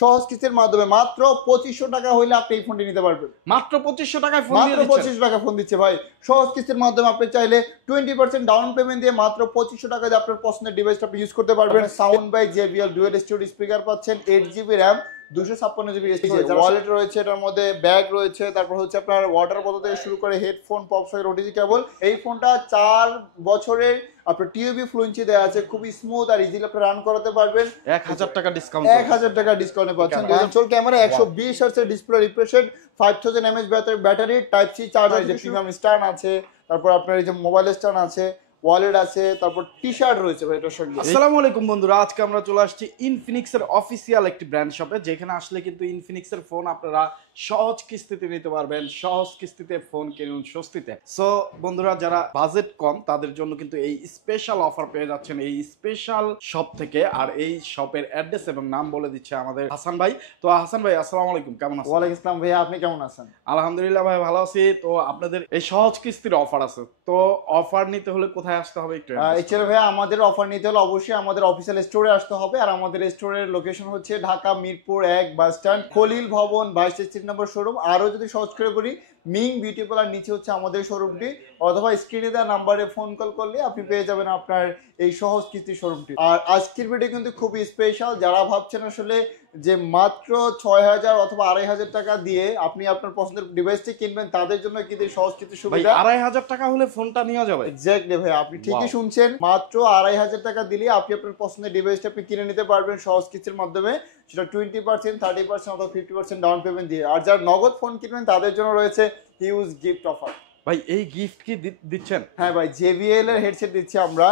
সহজ কিস্তির মাধ্যমে মাত্র 2500 টাকা হইলে আপনি এই ফোনটি নিতে পারবেন। মাত্র 2500 টাকায় ফোন দিয়ে মাত্র 2500 টাকা ফোন দিচ্ছে ভাই। সহজ কিস্তির মাধ্যমে আপনি চাইলে 20% ডাউন পেমেন্ট দিয়ে মাত্র 2500 টাকা দিয়ে আপনার পছন্দের ডিভাইসটা আপনি ইউজ করতে পারবেন। Sound by JBL dual studio speaker পাচ্ছেন, 8GB RAM, 256GB storage, wallet রয়েছে, এটার মধ্যে ব্যাগ রয়েছে, তারপর হচ্ছে আপনার ওয়াটার বোতল থেকে শুরু করে হেডফোন, পপ সকেট, OTG কেবল। এই ফোনটা 4 বছরের আপনার TUV ফ্লুয়েন্সি দেওয়া আছে, খুবই স্মুথ আর ইজিলি আপনি রান করাতে পারবেন। 1000 টাকা ডিসকাউন্ট, 1000 টাকা ডিসকাউন্টে পাচ্ছেন। ডিজিটাল ক্যামেরা, 120 হার্টজের display refresh rate, 5000 mAh battery, type C charger, যে প্রিমিয়াম স্ট্যান্ড আছে, তারপর আপনার এই যে মোবাইল স্ট্যান্ড আছে, ওয়ালেট আছে, তারপর টি-শার্ট রয়েছে ভাই এটার সঙ্গে। আসসালামু আলাইকুম বন্ধুরা, আজকে আমরা চলে আসছি ইনফিনিক্সের অফিসিয়াল একটি ব্র্যান্ড শপে, যেখানে আসলে কিন্তু ইনফিনিক্সের ফোন আপনারা সহজ কিস্তিতে নিতে পারবেন। সহজ কিস্তিতে ফোন কিনুন স্বস্তিতে। সো বন্ধুরা, যারা বাজেট কম তাদের জন্য কিন্তু এই স্পেশাল অফার পেয়ে যাচ্ছেন এই স্পেশাল শপ থেকে। আর এই শপের অ্যাড্রেস এবং নাম বলে দিচ্ছে আমাদের হাসান ভাই। তো হাসান ভাই, আসসালামু আলাইকুম, কেমন আছেন? ওয়ালাইকুম আসসালাম ভাইয়া, আপনি কেমন আছেন? আলহামদুলিল্লাহ ভাই, ভালো আছি। তো আপনাদের এই সহজ কিস্তির অফার আছে, তো অফার নিতে হলে কোথায় আসতে হবে একটু? এছাড়া ভাইয়া আমাদের অফার নিতে হলে অবশ্যই আমাদের অফিসিয়াল স্টোরে আসতে হবে। আর আমাদের স্টোরের লোকেশন হচ্ছে ঢাকা মিরপুর 1 বাস স্ট্যান্ড, খলিল ভবন 22 নম্বর শোরুম। আরো যদি সহজ করে বলি, মিং বিউটি পার্লার নিচে হচ্ছে আমাদের শোরুমটি, অথবা স্ক্রিনে দেওয়া নাম্বারে ফোন কল করলে আপনি পেয়ে যাবেন আপনার এই সহজ কিস্তি শোরুমটি। আর আজকের ভিডিও কিন্তু খুবই স্পেশাল। যারা ভাবছেন আসলে যে মাত্র 6000 অথবা 2500 টাকা দিয়ে আপনি আপনার পছন্দের ডিভাইসটি কিনবেন, তাদের জন্য কিন্তু সহজ কিস্তি সুবিধা। 2500 টাকা হলে ফোনটা নেওয়া যাবে? এক্স্যাক্টলি ভাই, আপনি ঠিকই শুনছেন। মাত্র 2500 টাকা দিলে আপনি আপনার পছন্দের ডিভাইসটা আপনি কিনে নিতে পারবেন সহজ কিস্তির মাধ্যমে, সেটা 20%, 30% অথবা 50% ডাউন পেমেন্ট দিয়ে। আর যারা নগদ ফোন কিনবেন তাদের জন্য রয়েছে হিউজ গিফট অফার। ভাই এই গিফট কি দিচ্ছেন? হ্যাঁ ভাই, JBL এর হেডসেট দিচ্ছি আমরা।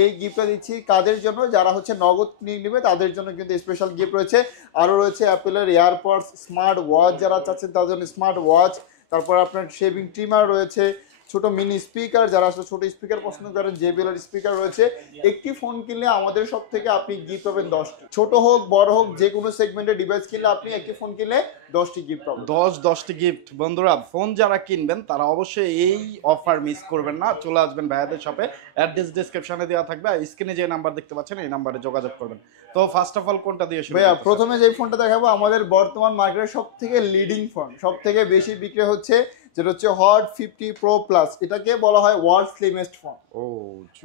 এই গিফটটা দিচ্ছি কাদের জন্য? যারা হচ্ছে নগদ নিয়ে নেবে তাদের জন্য কিন্তু স্পেশাল গিফট রয়েছে। আরও রয়েছে অ্যাপেলের এয়ারপডস, স্মার্ট ওয়াচ যারা চাচ্ছেন তাদের জন্য স্মার্ট ওয়াচ, তারপর আপনার শেভিং ট্রিমার রয়েছে, ছোট মিনি স্পিকার, যারা আসলে ছোট স্পিকার পছন্দ করেন JBL এর স্পিকার রয়েছে। একটি ফোন কিনলে আমাদের সব থেকে আপনি গিফট পাবেন 10টি। ছোট হোক বড় হোক যে কোনো সেগমেন্টের ডিভাইস কিনলে আপনি একটি ফোন কিনলে 10টি গিফট পাবেন। 10টি গিফট। বন্ধুরা, ফোন যারা কিনবেন তারা অবশ্যই এই অফার মিস করবেন না। চলে আসবেন ভাইয়াদের শপে, অ্যাড্রেস ডেসক্রিপশনে দেওয়া থাকবে, আর স্ক্রিনে যে নাম্বার দেখতে পাচ্ছেন এই নাম্বারে যোগাযোগ করবেন। তো ফার্স্ট অফ অল কোনটা দিয়ে শুরু? ভাইয়া প্রথমে যে ফোনটা দেখাবো আমাদের বর্তমান মার্কেটের সব থেকে লিডিং ফোন, সব থেকে বেশি বিক্রি হচ্ছে, যেটা হচ্ছে হট 50 Pro Plus। এটাকে বলা হয় ওয়ার্ল্ড স্লিমেস্ট ফোন।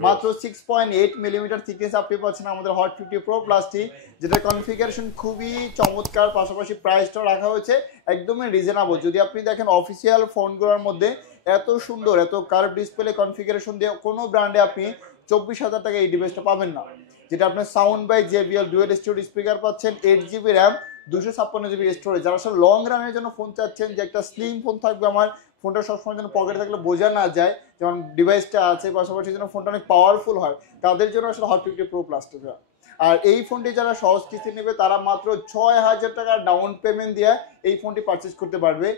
মাত্র 6.8 মিলিমিটার থিকনেস আপনি পাচ্ছেন আমাদের হট 50 Pro Plusটি, যেটা কনফিগারেশন খুবই চমৎকার, পাশাপাশি প্রাইসটাও রাখা হয়েছে একদমই রিজনেবল। যদি আপনি দেখেন অফিসিয়াল ফোনগুলোর মধ্যে এত সুন্দর, এত কার্ভ ডিসপ্লে কনফিগারেশন দিয়ে কোনো ব্র্যান্ডে আপনি 24,000 টাকা এই ডিভাইসটা পাবেন না। যেটা আপনার sound by JBL dual studio speaker পাচ্ছেন, 8GB RAM, 256GB স্টোরেজ। যারা আসলে লং রানের জন্য ফোন চাচ্ছেন, যে একটা স্লিম ফোন থাকবে, আমার ফোনটা সবসময় যেন পকেটে থাকলে বোঝা না যায়, যেমন ডিভাইসটা আছে, পাশাপাশি যেন ফোনটা অনেক পাওয়ারফুল হয়, তাদের জন্য আসলে হট 50 Pro Plus টা। আর এই ফোনটি যারা সহজ কিস্তি নেবে তারা মাত্র 6000 টাকা ডাউন পেমেন্ট দিয়ে এই ফোনটি পারচেজ করতে পারবে।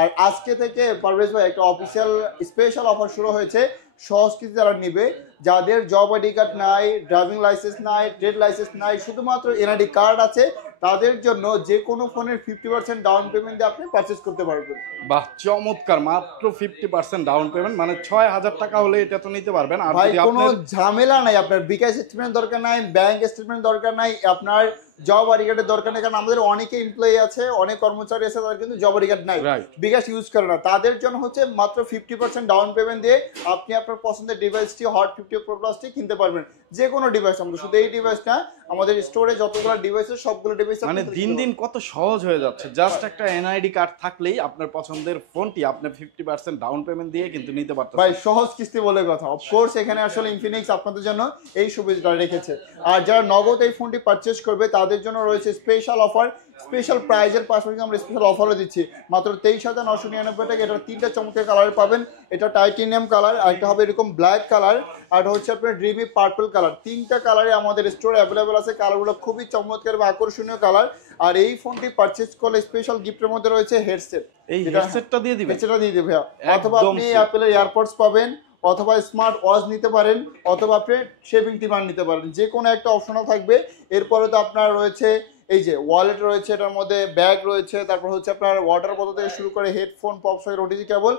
আর আজকে থেকে পারভেজ ভাই একটা অফিসিয়াল স্পেশাল অফার শুরু হয়েছে সহজ কিস্তি যারা নিবে, যাদের জব আইডি কার্ড নাই, ড্রাইভিং লাইসেন্স নাই, ট্রেড লাইসেন্স নাই, শুধুমাত্র NID কার্ড আছে, তাদের জন্য যে কোনো ফোনের 50% ডাউন পেমেন্ট দিয়ে আপনি পারচেজ করতে পারবেন। বাহ, চমৎকার। মাত্র 50% ডাউন পেমেন্ট, মানে 6000 টাকা হলে এটা তো নিতে পারবেন। আর ভাই কোনো ঝামেলা নাই, আপনার বিকাশ স্টেটমেন্ট দরকার নাই, ব্যাংক স্টেটমেন্ট দরকার নাই, আপনার জব আইডি কার্ডের দরকার নেই। কারণ আমাদের অনেকে এমপ্লয়ি আছে, অনেক কর্মচারী আছে, তাদের কিন্তু জব আইডি কার্ড নাই, বিকাশ ইউজ করে না। তাদের জন্য হচ্ছে মাত্র 50% ডাউন পেমেন্ট দিয়ে আপনি আপনার পছন্দের ডিভাইসটি হট 50 Pro Plusটি কিনতে পারবেন। যে কোনো ডিভাইস, আমাদের শুধু এই ডিভাইস না, আমাদের স্টোরে যতগুলো ডিভাইস আছে সবগুলো ডিভাইস মানে দিন দিন কত সহজ হয়ে যাচ্ছে। জাস্ট একটা NID কার্ড থাকলেই আপনার পছন্দের ফোনটি আপনি 50% ডাউন পেমেন্ট দিয়ে কিন্তু নিতে পারতেন। ভাই সহজ কিস্তি বলে কথা। অফকোর্স এখানে আসলে ইনফিনিক্স আপনাদের জন্য এই সুবিধাটা রেখেছে। আর যারা নগদ এই ফোনটি পারচেজ করবে তাদের জন্য রয়েছে স্পেশাল অফার। স্পেশাল প্রাইজের পাশাপাশি আমরা স্পেশাল অফারও দিচ্ছি মাত্র 23,999 টাকা। এটা 3টা চমৎকার কালার পাবেন। এটা টাইটেনিয়াম কালার, আর একটা হবে এরকম ব্ল্যাক কালার, আর হচ্ছে আপনার ড্রিমি পার্পল কালার। 3টা কালারে আমাদের স্টোরে অ্যাভেলেবেল আছে। কালারগুলো খুবই চমৎকার এবং আকর্ষণীয় কালার। আর এই ফোনটি পারচেজ করলে স্পেশাল গিফটের মধ্যে রয়েছে হেডসেট। এই হেডসেটটা দিয়ে দিবেন? হেডসেটটা দিয়ে দিবে, অথবা আপনি অ্যাপেলের এয়ারপডস পাবেন, অথবা স্মার্ট ওয়াচ নিতে পারেন, অথবা আপনি শেভিং ট্রিমার নিতে পারেন, যে কোনো একটা অপশনও থাকবে। এরপরে তো আপনার রয়েছে এই যে ওয়ালেট রয়েছে, এটার মধ্যে ব্যাগ রয়েছে, তারপর হচ্ছে আপনার ওয়াটার বোতল থেকে শুরু করে হেডফোন, পপ সকেট, OTG কেবল।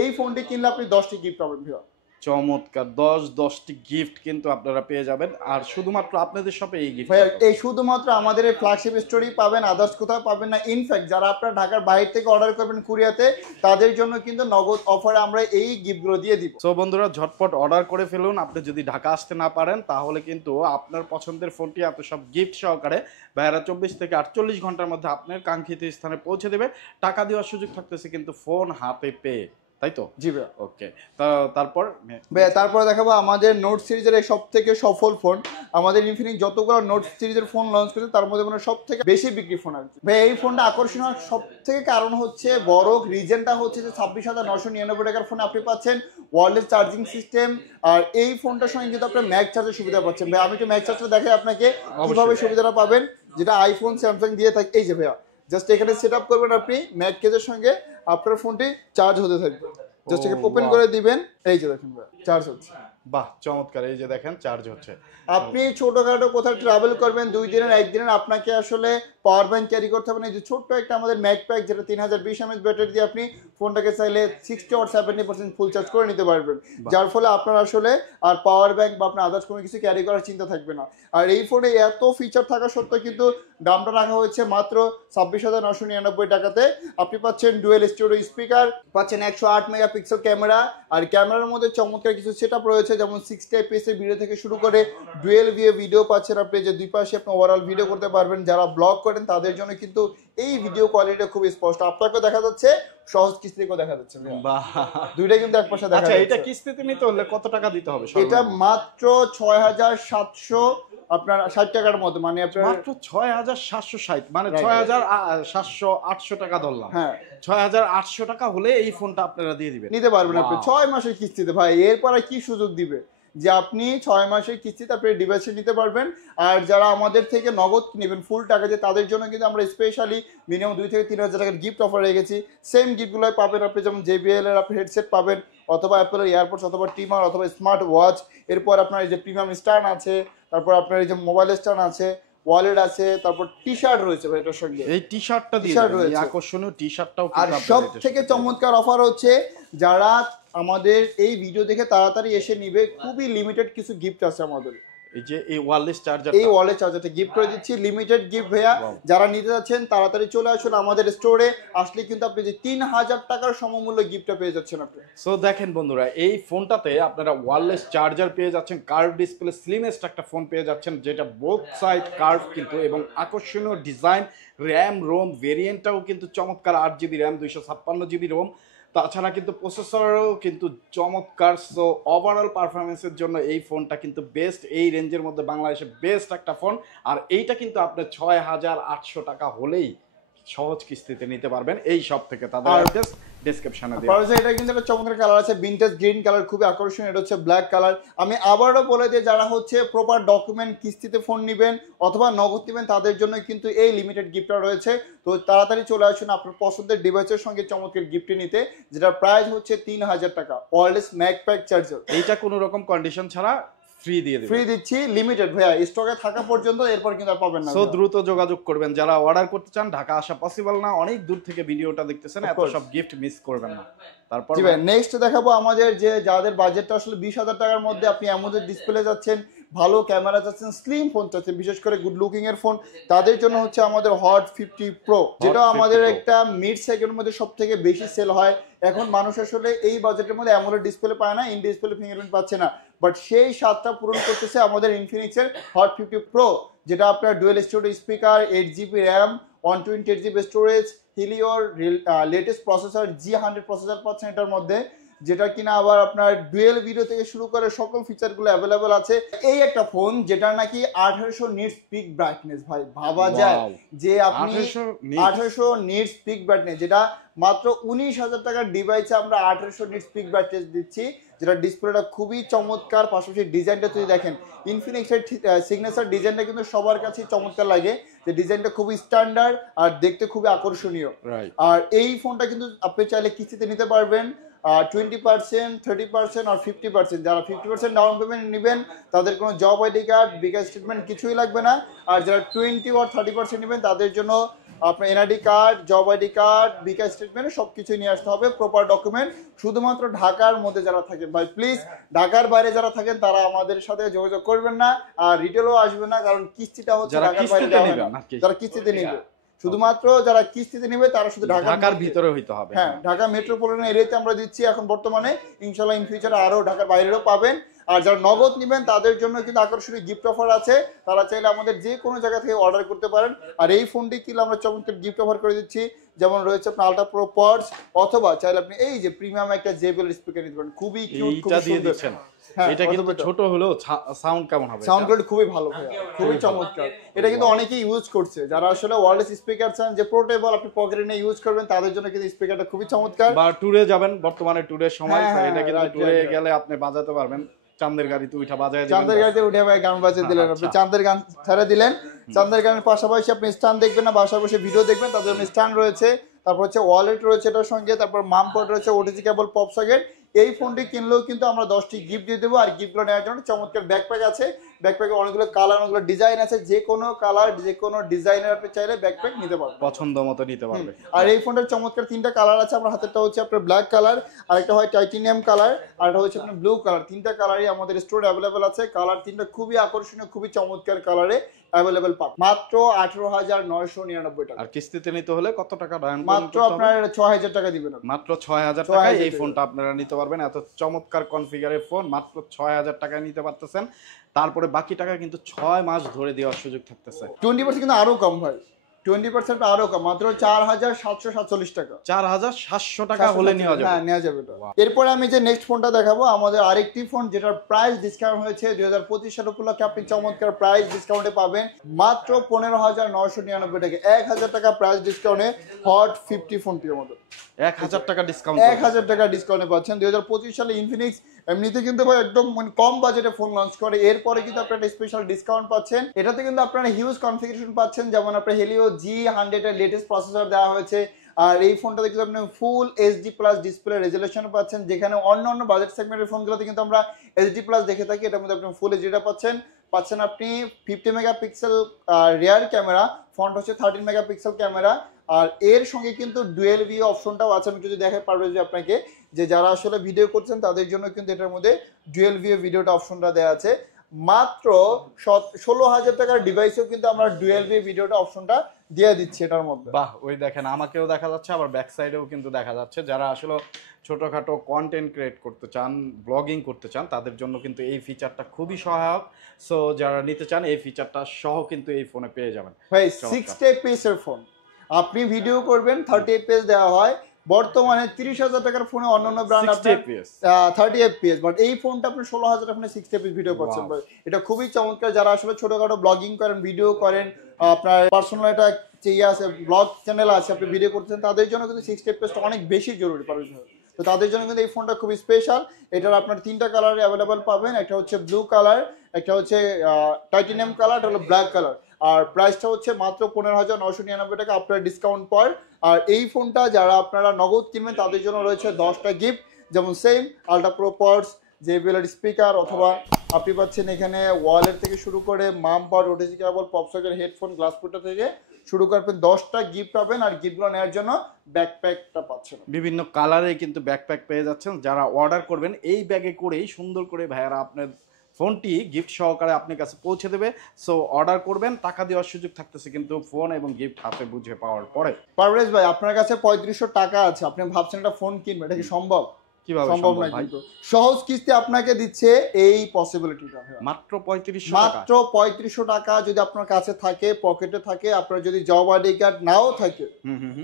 এই ফোনটি কিনলে আপনি 10টি গিফট পাবেন। চমৎকার 10টি গিফট কিন্তু আপনারা পেয়ে যাবেন, আর শুধুমাত্র আপনাদের শপে এই গিফট। ভাইয়া এই শুধুমাত্র আমাদের এই ফ্ল্যাগশিপ স্টোরেই পাবেন, আদার্স কোথাও পাবেন না। ইনফ্যাক্ট যারা আপনারা ঢাকার বাইরে থেকে অর্ডার করবেন কুরিয়াতে, তাদের জন্য কিন্তু নগদ অফারে আমরা এই গিফটগুলো দিয়ে দিব। সো বন্ধুরা ঝটপট অর্ডার করে ফেলুন। আপনি যদি ঢাকা আসতে না পারেন তাহলে কিন্তু আপনার পছন্দের ফোনটি আপনার সব গিফট সহকারে ভাইয়ারা 24 থেকে 48 ঘন্টার মধ্যে আপনার কাঙ্ক্ষিত স্থানে পৌঁছে দেবে। টাকা দেওয়ার সুযোগ থাকতেছে কিন্তু ফোন হাতে পেয়ে, তাই তো? জি ভাইয়া। ওকে, তারপর ভাইয়া তারপরে দেখাবো আমাদের নোট সিরিজের এই সব থেকে সফল ফোন। আমাদের ইনফিনিক্স যতগুলো নোট সিরিজের ফোন লঞ্চ করেছে তার মধ্যে মানে সব থেকে বেশি বিক্রি ফোন আর কি। ভাইয়া এই ফোনটা আকর্ষণ হওয়ার সব থেকে কারণ হচ্ছে, বড় রিজনটা হচ্ছে যে 26,999 টাকার ফোন আপনি পাচ্ছেন ওয়্যারলেস চার্জিং সিস্টেম, আর এই ফোনটার সঙ্গে কিন্তু আপনার ম্যাক চার্জের সুবিধা পাচ্ছেন। ভাই আমি একটু ম্যাক চার্জটা দেখাই আপনাকে কিভাবে সুবিধাটা পাবেন, যেটা আইফোন স্যামসাং দিয়ে থাকে। এই যে ভাইয়া জাস্ট এখানে সেট আপ করবেন আপনি, ম্যাক কেজের সঙ্গে আপনার ফোনটি চার্জ হতে থাকবে। জাস্ট একে ওপেন করে দিবেন, এই যে দেখেন চার্জ হচ্ছে। বাহ চমৎকার, এই যে দেখেন চার্জ হচ্ছে। আপনি ছোটখাটো কোথাও ট্রাভেল করবেন 2 দিনের 1 দিনের, আপনাকে আসলে পাওয়ার ব্যাংক ক্যারি করতে হবে না। এই যে ছোট্ট একটা আমাদের ম্যাক প্যাক, যেটা 3020 mAh ব্যাটারি দিয়ে আপনি ফোনটাকে চাইলে 60 or 70% ফুল চার্জ করে নিতে পারবেন, যার ফলে আপনার আসলে আর পাওয়ার ব্যাংক বা আপনার আদার্স কোনো কিছু ক্যারি করার চিন্তা থাকবে না। আর এই ফোনে এত ফিচার থাকা সত্ত্বেও কিন্তু দামটা রাখা হয়েছে মাত্র 26,999 টাকাতে। আপনি পাচ্ছেন ডুয়েল স্টুডিও স্পিকার, পাচ্ছেন 108 মেগাপিক্সেল ক্যামেরা, আর ক্যামেরার মধ্যে চমৎকার কিছু সেটআপ রয়েছে, যেমন 60 fps এর ভিডিও থেকে শুরু করে ডুয়েল ভিউ ভিডিও পাচ্ছেন আপনি, যে দুই পাশে আপনি ওভারঅল ভিডিও করতে পারবেন। যারা ব্লগ করেন তাদের জন্য কিন্তু এই ভিডিও কোয়ালিটিটা খুব স্পষ্ট, আপনাকেও দেখা যাচ্ছে, সহজ কিস্তিতেও দেখা যাচ্ছে। বাহ, দুইটাই কিন্তু এক পাশে দেখা আচ্ছা যাচ্ছে। এটা কিস্তিতে নিতে হলে কত টাকা দিতে হবে? এটা মাত্র 6,700 আপনার 60 টাকার মতো, মানে আপনার মাত্র 6,760, মানে 6,700-800 টাকা ধরলাম। হ্যাঁ 6,800 টাকা হলে এই ফোনটা আপনারা দিয়ে দিবেন, নিতে পারবেন আপনি 6 মাসের কিস্তিতে। ভাই এরপর আর কি সুযোগ দিবে যে আপনি 6 মাসের কিস্তিতে আপনি ডিভাইসে নিতে পারবেন। আর যারা আমাদের থেকে নগদ নেবেন ফুল টাকা দিয়ে, তাদের জন্য কিন্তু আমরা স্পেশালি মিনিমাম 2 থেকে 3 হাজার টাকার গিফট অফার রেখেছি। সেম গিফটগুলোই পাবেন আপনি, যেমন JBL এর আপনি হেডসেট পাবেন, অথবা অ্যাপেলের এয়ারপোর্টস, অথবা টিমার, অথবা স্মার্ট ওয়াচ। এরপর আপনার এই যে প্রিমিয়াম স্ট্যান্ড আছে, তারপর আপনার এই যে মোবাইল স্ট্যান্ড আছে, ওয়ালেট আছে, তারপর টি শার্ট রয়েছে ভাই এটার সঙ্গে। এই টি শার্টটা দিয়ে দিন, এই আকর্ষণীয় টি শার্টটাও। আর সব থেকে চমৎকার অফার হচ্ছে, যারা আমাদের এই ভিডিও দেখে তাড়াতাড়ি এসে নিবে, খুবই লিমিটেড কিছু গিফট আছে আমাদের। এই যে এই ওয়্যারলেস চার্জার, এই ওয়ালেট চার্জারটা গিফট করে দিচ্ছি, লিমিটেড গিফট ভাইয়া। যারা নিতে যাচ্ছেন তাড়াতাড়ি চলে আসুন আমাদের স্টোরে, আসলে কিন্তু আপনি যে 3000 টাকার সমমূল্য গিফটটা পেয়ে যাচ্ছেন আপনি। সো দেখেন বন্ধুরা, এই ফোনটাতে আপনারা ওয়্যারলেস চার্জার পেয়ে যাচ্ছেন, কার্ভ ডিসপ্লে স্লিমেস্ট একটা ফোন পেয়ে যাচ্ছেন, যেটা বোথ সাইড কার্ভ কিন্তু, এবং আকর্ষণীয় ডিজাইন। র্যাম রোম ভেরিয়েন্টটাও কিন্তু চমৎকার, 8GB র্যাম 256GB রোম। তাছাড়া কিন্তু প্রসেসরও কিন্তু চমৎকার। সো ওভারঅল পারফরমেন্সের জন্য এই ফোনটা কিন্তু বেস্ট, এই রেঞ্জের মধ্যে বাংলাদেশে বেস্ট একটা ফোন। আর এইটা কিন্তু আপনার 6,800 টাকা হলেই সহজ কিস্তিতে নিতে পারবেন এই সব থেকে। তাদের অ্যাড্রেস ডেসক্রিপশনে দেওয়া আছে। এটা কিন্তু একটা চমৎকার কালার আছে, ভিনটেজ গ্রিন কালার, খুবই আকর্ষণীয়। এটা হচ্ছে ব্ল্যাক কালার। আমি আবারও বলে দিই, যারা হচ্ছে প্রপার ডকুমেন্ট কিস্তিতে ফোন নেবেন অথবা নগদ নেবেন, তাদের জন্য কিন্তু এই লিমিটেড গিফটটা রয়েছে। তো তাড়াতাড়ি চলে আসুন আপনার পছন্দের ডিভাইসের সঙ্গে চমৎকার গিফট নিতে, যেটা প্রাইস হচ্ছে 3000 টাকা। ওয়্যারলেস ম্যাক প্যাক চার্জার, এইটা কোনো রকম কন্ডিশন ছাড়া ফ্রি দিয়ে দিবেন। ফ্রি দিচ্ছি, লিমিটেড ভাইয়া, স্টকে থাকা পর্যন্ত, এরপর কিন্তু আর পাবেন না। সো দ্রুত যোগাযোগ করবেন যারা অর্ডার করতে চান। ঢাকা আসা পসিবল না, অনেক দূর থেকে ভিডিওটা দেখতেছেন, এত সব গিফট মিস করবেন না। তারপর জি ভাই নেক্সট দেখাবো আমাদের যে যাদের বাজেটটা আসলে 20,000 টাকার মধ্যে, আপনি অ্যামোলেড ডিসপ্লে যাচ্ছেন, ভালো ক্যামেরা যাচ্ছেন, স্লিম ফোন চাচ্ছেন, বিশেষ করে গুড লুকিং এর ফোন, তাদের জন্য হচ্ছে আমাদের হট 50 প্রো, যেটা আমাদের একটা মিড সেগমেন্টের মধ্যে সব থেকে বেশি সেল হয়। এখন মানুষ আসলে এই বাজেটের মধ্যে অ্যামোলেড ডিসপ্লে পায় না, ইন ডিসপ্লে ফিঙ্গারপ্রিন্ট পাচ্ছে না, বাট সেই স্বাদটা পূরণ করতেছে আমাদের ইনফিনিক্সের হট 50 প্রো, যেটা আপনার dual storage speaker, 8GB RAM, 128GB storage, হিলিওর লেটেস্ট প্রসেসর G100 প্রসেসর পাচ্ছেন এটার মধ্যে, যেটা কিনা আবার আপনার ডুয়েল ভিডিও থেকে শুরু করে সকল ফিচারগুলো অ্যাভেলেবেল আছে। এই একটা ফোন যেটা নাকি 1800 নিটস পিক ব্রাইটনেস, ভাই ভাবা যায় যে আপনি 1800 নিটস পিক ব্রাইটনেস, যেটা মাত্র 19,000 টাকার ডিভাইসে আমরা 1800 নিটস পিক ব্রাইটনেস দিচ্ছি, যেটা ডিসপ্লেটা খুবই চমৎকার। পাশাপাশি ডিজাইনটা যদি দেখেন, ইনফিনিক্সের সিগনেচার ডিজাইনটা কিন্তু সবার কাছেই চমৎকার লাগে, যে ডিজাইনটা খুবই স্ট্যান্ডার্ড আর দেখতে খুবই আকর্ষণীয়। আর এই ফোনটা কিন্তু আপনি চাইলে কিস্তিতে নিতে পারবেন, 20%, 30% আর 50%। যারা 50% ডাউন পেমেন্ট নেবেন তাদের কোনো job ID card, bKash statement কিছুই লাগবে না। আর যারা 20 or 30% নেবেন তাদের জন্য আপনার NID card, job ID card, bKash statement সবকিছু নিয়ে আসতে হবে, প্রপার ডকুমেন্ট। শুধুমাত্র ঢাকার মধ্যে যারা থাকেন ভাই প্লিজ, ঢাকার বাইরে যারা থাকেন তারা আমাদের সাথে যোগাযোগ করবেন না, আর রিটেলও আসবে না, কারণ কিস্তিটা হচ্ছে ঢাকার বাইরে দেওয়া হয় না। যারা কিস্তিতে নেবে, শুধুমাত্র যারা কিস্তিতে নেবে তারা শুধু ঢাকার ভিতরে হইতে হবে। হ্যাঁ, ঢাকা মেট্রোপলিটন এরিয়াতে আমরা দিচ্ছি এখন বর্তমানে, ইনশাআল্লাহ ইন ফিউচারে আরো ঢাকার বাইরেও পাবেন। আর যারা নগদ নেবেন তাদের জন্য কিন্তু আকর্ষণীয় গিফট অফার আছে, তারা চাইলে আমাদের যে কোনো জায়গা থেকে অর্ডার করতে পারেন। আর এই ফোনটি কিনলে আমরা চমৎকার গিফট অফার করে দিচ্ছি, যেমন রয়েছে আপনার আলট্রা প্রো পডস, অথবা চাইলে আপনি এই যে প্রিমিয়াম একটা জেবিএল স্পিকার নিতে পারেন, খুবই কিউট, খুবই সুন্দর। এটা কিন্তু ছোট হলেও সাউন্ড কেমন হবে? সাউন্ড কোয়ালিটি খুবই ভালো ভাইয়া, খুবই চমৎকার। এটা কিন্তু অনেকেই ইউজ করছে, যারা আসলে ওয়্যারলেস স্পিকার চান যে পোর্টেবল আপনি পকেটে নিয়ে ইউজ করবেন, তাদের জন্য কিন্তু স্পিকারটা খুবই চমৎকার। বা ট্যুরে যাবেন, বর্তমানে ট্যুরের সময় এটা কিন্তু ট্যুরে গেলে আপনি বাজাতে পারবেন। চাঁদের গাড়িতে উঠা বাজায় দিলেন, চাঁদের গাড়িতে উঠে ভাই গান বাজিয়ে দিলেন, আপনি চাঁদের গান ছেড়ে দিলেন। চাঁদের গানের পাশাপাশি আপনি স্ট্যান্ড দেখবেন না, বাসায় বসে ভিডিও দেখবেন, তার জন্য স্ট্যান্ড রয়েছে, তারপর হচ্ছে ওয়ালেট রয়েছে এটার সঙ্গে, তারপর মাম পড রয়েছে, ওটিজি কেবল, পপ সকেট। এই ফোনটি কিনলেও কিন্তু আমরা 10টি গিফট দিয়ে দেবো। আর গিফটগুলো নেওয়ার জন্য চমৎকার ব্যাকপ্যাক আছে, ব্যাকপ্যাকে অনেকগুলো কালার, অনেকগুলো ডিজাইন আছে, যে কোনো কালার, যে কোনো ডিজাইনের আপনি চাইলে ব্যাকপ্যাক নিতে পারবেন, পছন্দ মতো নিতে পারবেন। আর এই ফোনটার চমৎকার 3টা কালার আছে, আমার হাতেরটা হচ্ছে আপনার ব্ল্যাক কালার, আরেকটা হয় টাইটেনিয়াম কালার, আর একটা হচ্ছে আপনার ব্লু কালার। 3টা কালারই আমাদের স্টোরে অ্যাভেলেবেল আছে। কালার 3টা খুবই আকর্ষণীয়, খুবই চমৎকার কালারে অ্যাভেলেবেল পাবেন মাত্র 18,999 টাকা। আর কিস্তিতে নিতে হলে কত টাকা ডাউন মাত্র আপনার 6,000 টাকা দিবেন, মাত্র 6,000 টাকায় এই ফোনটা আপনারা নিতে পারবেন। এত চমৎকার কনফিগারের ফোন মাত্র 6,000 টাকায় নিতে পারতেছেন। তারপরে বাকি টাকা কিন্তু 6 মাস ধরে দেওয়ার সুযোগ থাকতেছে। 20% কিন্তু আরো কম ভাই, 20% আরো কম, মাত্র 4,747 টাকা। 4,700 টাকা হলে নেওয়া যাবে। হ্যাঁ, নেওয়া যাবে। এরপরে আমি যে নেক্সট ফোনটা দেখাবো, আমাদের আরেকটি ফোন যেটার প্রাইস ডিসকাউন্ট হয়েছে 2025 সাল উপলক্ষে, আপনি চমৎকার প্রাইস ডিসকাউন্টে পাবেন মাত্র 15,999 টাকা। 1,000 টাকা প্রাইস ডিসকাউন্টে হট 50 ফোনটির মতো 1,000 টাকা ডিসকাউন্ট, 1,000 টাকা ডিসকাউন্টে পাচ্ছেন। 2025 সালে ইনফিনিক্স এমনিতে কিন্তু ভাই একদম কম বাজেটে ফোন লঞ্চ করে, এরপরে কিন্তু আপনারা একটা স্পেশাল ডিসকাউন্ট পাচ্ছেন। এটাতে কিন্তু আপনারা হিউজ কনফিগারেশন পাচ্ছেন, যেমন আপনার হেলিও G100 এর লেটেস্ট প্রসেসর দেওয়া হয়েছে। আর এই ফোনটাতে কিন্তু আপনি full HD plus display resolution পাচ্ছেন, যেখানে অন্য বাজেট সেগমেন্টের ফোনগুলোতে কিন্তু আমরা এইচডি প্লাস দেখে থাকি, এটার মধ্যে আপনি ফুল এইচডিটা পাচ্ছেন আপনি 50 মেগাপিক্সেল রিয়ার ক্যামেরা, ফ্রন্ট হচ্ছে 13 মেগাপিক্সেল ক্যামেরা। আর এর সঙ্গে কিন্তু ডুয়েল ভিউ অপশনটাও আছে, আমি যদি দেখাতে পারবো যে আপনাকে, যে যারা আসলে ভিডিও করছেন তাদের জন্য কিন্তু এটার মধ্যে ডুয়েল ভিউ ভিডিওটা অপশনটা দেওয়া আছে। মাত্র 16,000 টাকার ডিভাইসেও কিন্তু আমরা ডুয়েল ভিউ ভিডিওটা অপশনটা দিয়ে দিচ্ছি এটার মধ্যে। বাহ, ওই দেখেন আমাকেও দেখা যাচ্ছে, আবার ব্যাক সাইডেও কিন্তু দেখা যাচ্ছে। যারা আসলে ছোটখাটো কন্টেন্ট ক্রিয়েট করতে চান, ব্লগিং করতে চান, তাদের জন্য কিন্তু এই ফিচারটা খুবই সহায়ক। সো যারা নিতে চান এই ফিচারটা সহ কিন্তু এই ফোনে পেয়ে যাবেন। ভাই 60 fps এর ফোন, আপনি ভিডিও করবেন 30 fps দেওয়া হয়। বর্তমানে 30,000 টাকার ফোনে অন্যান্য ব্র্যান্ড আপনার 30 fps, বাট এই ফোনটা আপনি 16,000 টাকা 60 fps ভিডিও পাচ্ছেন ভাই। এটা খুবই চমৎকার। যারা আসলে ছোটখাটো ব্লগিং করেন, ভিডিও করেন, আপনার পার্সোনাল একটা ইয়ে আছে, ব্লগ চ্যানেল আছে, আপনি ভিডিও করতেছেন, তাদের জন্য কিন্তু 60 fps অনেক বেশি জরুরি পারবেন। তো তাদের জন্য কিন্তু এই ফোনটা খুবই স্পেশাল। এটার আপনার 3টা কালারে অ্যাভেলেবেল পাবেন, একটা হচ্ছে ব্লু কালার, একটা হচ্ছে টাইটেনিয়াম কালার, একটা হলো ব্ল্যাক কালার। আর প্রাইসটা হচ্ছে মাত্র 15,999 টাকা আপনার ডিসকাউন্ট পর। আর এই ফোনটা যারা আপনারা নগদ কিনবেন তাদের জন্য রয়েছে 10টা গিফট, যেমন সেম ultra pro pods, JBL speaker, অথবা আপনি পাচ্ছেন এখানে ওয়ালেট থেকে শুরু করে মাম পড, OTG cable, pop socket, headphone, glass protector থেকে শুরু করবেন, 10টা গিফট পাবেন। আর গিফটগুলো নেওয়ার জন্য ব্যাকপ্যাকটা পাচ্ছেন, বিভিন্ন কালারে কিন্তু ব্যাকপ্যাক পেয়ে যাচ্ছেন। যারা অর্ডার করবেন এই ব্যাগে করেই সুন্দর করে ভাইয়ারা আপনার ফোনটি গিফট সহকারে আপনার কাছে পৌঁছে দেবে। সো অর্ডার করবেন, টাকা দেওয়ার সুযোগ থাকতেছে কিন্তু ফোন এবং গিফট হাতে বুঝে পাওয়ার পরে। পারভেজ ভাই, আপনার কাছে 3500 টাকা আছে, আপনি ভাবছেন একটা ফোন কিনবেন, এটা কি সম্ভব? কিভাবে সম্ভব না, কিন্তু সহজ কিস্তি আপনাকে দিচ্ছে এই পসিবিলিটিটা মাত্র 3500 টাকা। মাত্র 3500 টাকা যদি আপনার কাছে থাকে, পকেটে থাকে, আপনার যদি জব আইডি কার্ড নাও থাকে,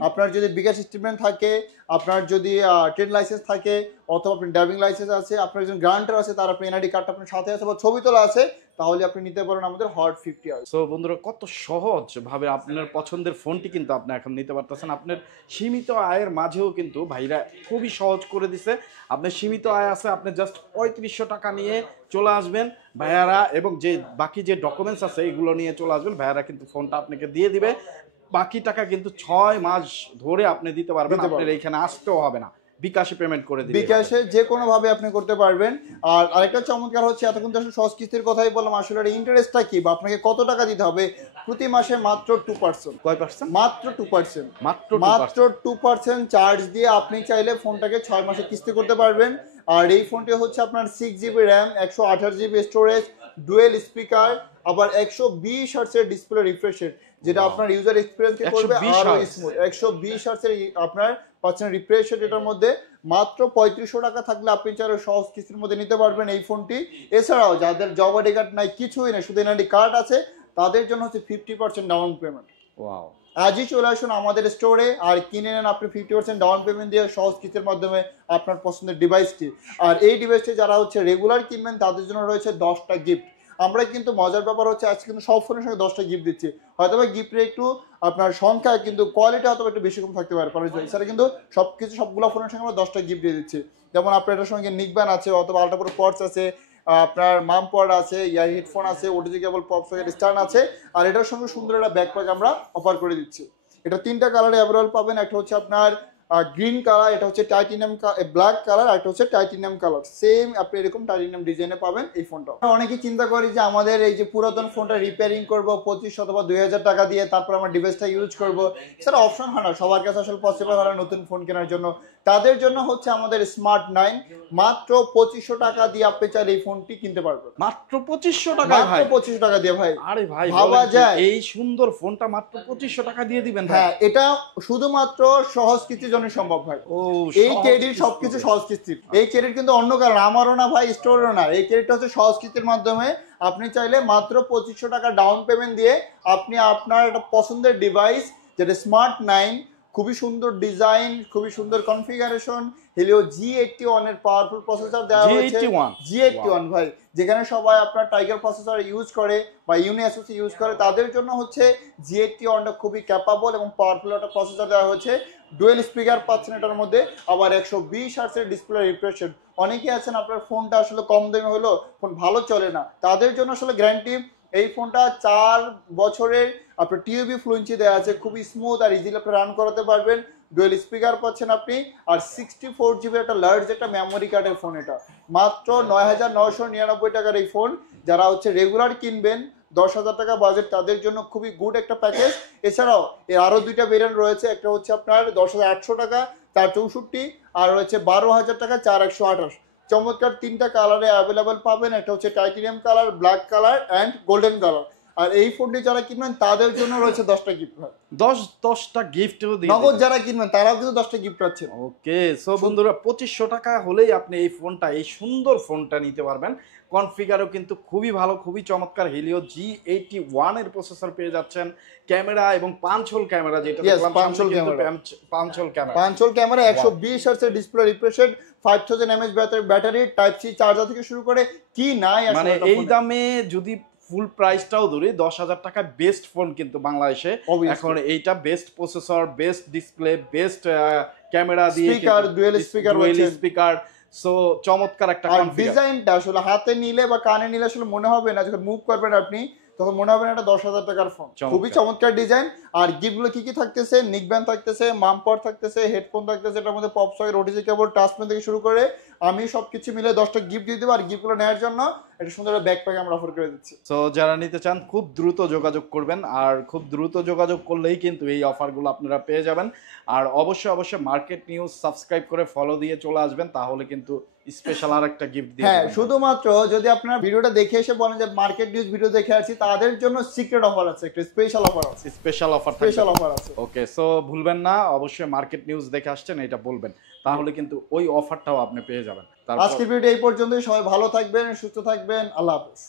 আপনার যদি বিকাশ স্টেটমেন্ট থাকে, আপনার যদি ট্রেড লাইসেন্স থাকে, অথবা আপনার ড্রাইভিং লাইসেন্স আছে, আপনার একজন গ্রান্টার আছে, তার আপনার এনআইডি কার্ডটা আপনার সাথে আছে বা ছবি তোলা আছে, তাহলে আপনি নিতে পারেন আমাদের হট 50 আছে। সো বন্ধুরা, কত সহজ ভাবে আপনার পছন্দের ফোনটি কিন্তু আপনি এখন নিতে পারতেছেন। আপনার সীমিত আয়ের মাঝেও কিন্তু ভাইরা খুবই সহজ করে দিছে। আপনার সীমিত আয় আছে, আপনি জাস্ট 3500 টাকা নিয়ে চলে আসবেন ভাইয়ারা, এবং যে বাকি যে ডকুমেন্টস আছে এগুলো নিয়ে চলে আসবেন, ভাইয়ারা কিন্তু ফোনটা আপনাকে দিয়ে দিবে। বাকি টাকা কিন্তু 6 মাস ধরে আপনি দিতে পারবেন, আপনার এইখানে আসতেও হবে না। বিকাশে পেমেন্ট করে দিবেন। বিকাশে যে কোনো ভাবে আপনি করতে পারবেন। আর আরেকটা চমৎকার হচ্ছে, এতক্ষণ তো আসলে সহজ কিস্তির কথাই বললাম, আসলে এর ইন্টারেস্টটা কি বা আপনাকে কত টাকা দিতে হবে প্রতি মাসে? মাত্র 2%। কয় পার্সেন্ট? মাত্র 2%। মাত্র মাত্র 2% চার্জ দিয়ে আপনি চাইলে ফোনটাকে 6 মাসে কিস্তি করতে পারবেন। আর এই ফোনটি হচ্ছে আপনার 6GB RAM, 128GB storage, dual speaker, আবার 120 হার্টজের ডিসপ্লে রিফ্রেশ রেট, যেটা আপনার ইউজার এক্সপিরিয়েন্স কে করবে আরো স্মুথ। 120 হার্টজের আপনার পাচ্ছেন রিফ্রেশ রেট এটার মধ্যে। মাত্র 3500 টাকা থাকলে আপনি চাইলে সহজ কিস্তির মধ্যে নিতে পারবেন এই ফোনটি। এছাড়াও যাদের জব আইডি কার্ড নাই, কিছুই না, শুধু এনআইডি কার্ড আছে, তাদের জন্য হচ্ছে 50% ডাউন পেমেন্ট। ওয়াও। আজই চলে আসুন আমাদের স্টোরে আর কিনে নেন আপনি 50% ডাউন পেমেন্ট দিয়ে সহজ কিস্তির মাধ্যমে আপনার পছন্দের ডিভাইসটি। আর এই ডিভাইসটি যারা হচ্ছে রেগুলার কিনবেন তাদের জন্য রয়েছে 10টা গিফট। আমরা কিন্তু মজার ব্যাপার হচ্ছে আজকে কিন্তু সব ফোনের সঙ্গে 10টা গিফট দিচ্ছি। হয়তো বা গিফটের একটু আপনার সংখ্যা কিন্তু কোয়ালিটি হয়তো একটু বেশি কম থাকতে পারে, এছাড়া কিন্তু সবগুলো ফোনের সঙ্গে আমরা 10টা গিফট দিয়ে দিচ্ছি। যেমন আপনার এটার সঙ্গে নিকব্যান্ড আছে, অথবা আলট্রা প্রো পডস আছে, আপনার মাম পড আছে, ইয়ার হেডফোন আছে, OTG cable pop socket stand আছে। আর এটার সঙ্গে সুন্দর একটা ব্যাকপ্যাক আমরা অফার করে দিচ্ছি। এটা 3টা কালারে অ্যাভেলেবল পাবেন। একটা হচ্ছে আপনার গ্রিন কালার, এটা হচ্ছে টাইটানিয়াম ব্ল্যাক কালার, আর একটা হচ্ছে টাইটানিয়াম কালার। সেম আপনি এরকম টাইটানিয়াম ডিজাইনে পাবেন এই ফোনটা। অনেকেই চিন্তা করি যে আমাদের এই যে পুরাতন ফোনটা রিপেয়ারিং করবো 2500 অথবা 2000 টাকা দিয়ে, তারপর আমরা ডিভাইসটা ইউজ করবো, সেটা অপশন হয় না, সবার কাছে আসলে পসিবল হয় না নতুন ফোন কেনার জন্য। তাদের জন্য হচ্ছে আমাদের স্মার্ট 9, মাত্র 2500 টাকা দিয়ে আপনি চাইলে এই ফোনটি কিনতে পারবেন। মাত্র 2500 টাকা? মাত্র 2500 টাকা দিয়ে ভাই। আরে ভাই, ভাবা যায় এই সুন্দর ফোনটা মাত্র 2500 টাকা দিয়ে দিবেন? হ্যাঁ, এটা শুধুমাত্র সহজ কিস্তির জন্য সম্ভব হয়। এই ক্রেডিট সবকিছু সহজ কিস্তির। এই ক্রেডিট কিন্তু অন্য কারণ, আমারও না ভাই, স্টোরেরও না। এই ক্রেডিটটা হচ্ছে সহজ কিস্তির মাধ্যমে আপনি চাইলে মাত্র 2500 টাকা ডাউন পেমেন্ট দিয়ে আপনি আপনার একটা পছন্দের ডিভাইস, যেটা স্মার্ট 9, খুবই সুন্দর ডিজাইন, খুবই সুন্দর কনফিগারেশন, হেলিও G81 এর পাওয়ারফুল প্রসেসর দেওয়া হয়েছে। G81 ভাই, যেখানে সবাই আপনার টাইগার প্রসেসর ইউজ করে বা ইউনিএসওসি ইউজ করে, তাদের জন্য হচ্ছে G81 খুবই ক্যাপাবল এবং পাওয়ারফুল একটা প্রসেসর দেওয়া হয়েছে। ডুয়েল স্পিকার পাচ্ছেন এটার মধ্যে, আবার 120 হার্টজের ডিসপ্লে রিফ্রেশ রেট। অনেকেই আছেন আপনার ফোনটা আসলে কম দামে হলো, ফোন ভালো চলে না, তাদের জন্য আসলে গ্যারান্টি। এই ফোনটা 4 বছরের আপনার টিউবি ফ্লুয়েন্সি দেওয়া আছে, খুবই স্মুথ আর ইজিলি আপনি রান করাতে পারবেন। ডুয়েল স্পিকার পাচ্ছেন আপনি, আর 64GB একটা লার্জ একটা মেমোরি কার্ডের ফোন। এটা মাত্র 9999 টাকার এই ফোন। যারা হচ্ছে রেগুলার কিনবেন 10,000 টাকা বাজেট, তাদের জন্য খুবই গুড একটা প্যাকেজ। এছাড়াও এর আরো 2টা ভেরিয়েন্ট রয়েছে, একটা হচ্ছে আপনার 10,800 টাকা 464, আর রয়েছে 12,000 টাকা 4128। চমৎকার 3টা কালারে অ্যাভেলেবল পাবেন। একটা হচ্ছে titanium colour, black colour and golden colour. আর এই ফোনটি যারা কিনবেন তাদের জন্য রয়েছে 10টা গিফট। 10টা গিফটও দিয়ে নগদ যারা কিনবেন তারাও কিন্তু 10টা গিফট পাচ্ছেন। ওকে, সো বন্ধুরা 2500 টাকা হলেই আপনি এই ফোনটা, এই সুন্দর ফোনটা নিতে পারবেন। কনফিগারও কিন্তু খুবই ভালো, খুবই চমৎকার। হেলিও G81 এর প্রসেসর পেয়ে যাচ্ছেন। ক্যামেরা এবং পাঁচহোল ক্যামেরা, যেটা দেখলাম পাঁচহোল ক্যামেরা, 120 হার্টজের display refresh rate, 5000 mAh battery, type C charger থেকে শুরু করে কি নাই আসলে। মানে এই দামে যদি ফুল প্রাইসটাও ধরি 10,000 টাকা বেস্ট ফোন কিন্তু বাংলাদেশে এখন। এইটা best processor, best display, best camera দিয়ে, স্পিকার, ডুয়েল স্পিকার। সো চমৎকার একটা কনফিগার। ডিজাইনটা আসলে হাতে নিলে বা কানে নিলে আসলে মনে হবে না, যখন মুভ করবেন আপনি তখন মনে হবে না এটা 10,000 টাকার ফোন। খুবই চমৎকার ডিজাইন। আর গিফটগুলো কি কি থাকতেছে? নিকব্যান্ড থাকতেছে, মামপড থাকতেছে, হেডফোন থাকতেছে, এটার মধ্যে পপ সকেট, ওটিজি কেবল, টাচপেন থেকে শুরু করে আমি সবকিছু মিলে 10টা গিফট দিয়ে দেবো। আর গিফটগুলো নেওয়ার জন্য একটা সুন্দর ব্যাকপ্যাক আমরা অফার করে দিচ্ছি। সো যারা নিতে চান খুব দ্রুত যোগাযোগ করবেন, আর খুব দ্রুত যোগাযোগ করলেই কিন্তু এই অফারগুলো আপনারা পেয়ে যাবেন। আর অবশ্যই মার্কেট নিউজ সাবস্ক্রাইব করে ফলো দিয়ে চলে আসবেন, তাহলে কিন্তু স্পেশাল আর একটা গিফট দিয়ে। হ্যাঁ, শুধুমাত্র যদি আপনারা ভিডিওটা দেখে এসে বলেন যে মার্কেট নিউজ ভিডিও দেখে আসছি, তাদের জন্য সিক্রেট অফার আছে, একটা স্পেশাল অফার আছে। ওকে, সো ভুলবেন না, অবশ্যই মার্কেট নিউজ দেখে আসছেন এটা বলবেন, তাহলে কিন্তু ওই অফারটাও আপনি পেয়ে যাবেন। আজকের ভিডিও এই পর্যন্তই। সবাই ভালো থাকবেন, সুস্থ থাকবেন, আল্লাহ হাফেজ।